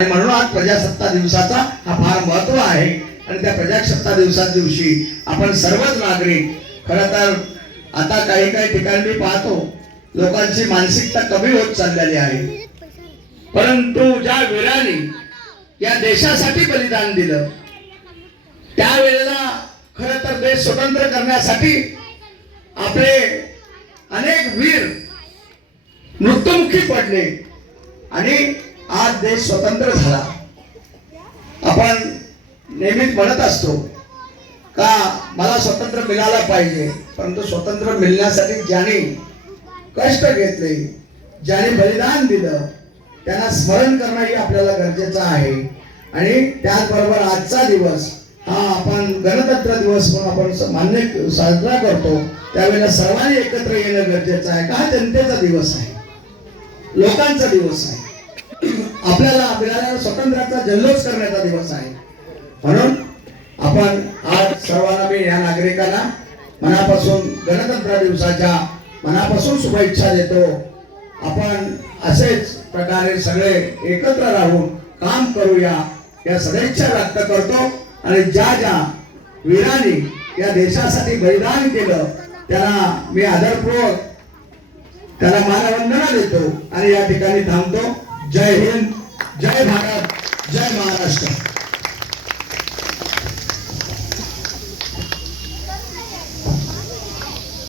म्हणून आज प्रजासत्ताक दिवसाचा हा फार महत्व आहे आणि त्या प्रजासत्ताक दिवशी आपण सर्वच नागरिक खरं तर आता काही ठिकाणी मी पाहतो लोकांची मानसिकता कमी होत चाललेली आहे, परंतु ज्या वीरांनी या देशासाठी बलिदान दिलं त्यावेळेला खरं तर देश स्वतंत्र करण्यासाठी आपले अनेक वीर मृत्युमुखी पडले आणि आज देश स्वतंत्र झाला। आपण नेहमीच म्हणत असतो का मला स्वतंत्र मिळाला पाहिजे, परंतु स्वतंत्र मिळण्यासाठी ज्यांनी कष्ट घेतले, ज्यांनी बलिदान दिलं त्यांना स्मरण करणं ही आपल्याला गरजेचं आहे। आणि त्याचबरोबर आजचा दिवस हा आपण गणतंत्र दिवस म्हणून आपण साजरा करतो, त्यावेळेला सर्वांनी एकत्र येणं गरजेचं आहे। का जनतेचा दिवस आहे, लोकांचा दिवस आहे, आपल्याला मिळालेल्या स्वातंत्र्याचा जल्लोष करण्याचा दिवस आहे। म्हणून आपण आज सर्वांना मी या नागरिकांना मनापासून गणतंत्र दिवसाच्या मनापासून शुभेच्छा देतो। आपण असेच प्रकारे सगळे एकत्र राहून काम करूया या सदिच्छा व्यक्त करतो आणि ज्या वीरांनी या देशासाठी बलिदान केलं त्यांना मी आदरपूर्वक त्याला मानवंदना देतो आणि या ठिकाणी थांबतो। जय हिंद, जय भारत, जय महाराष्ट्र।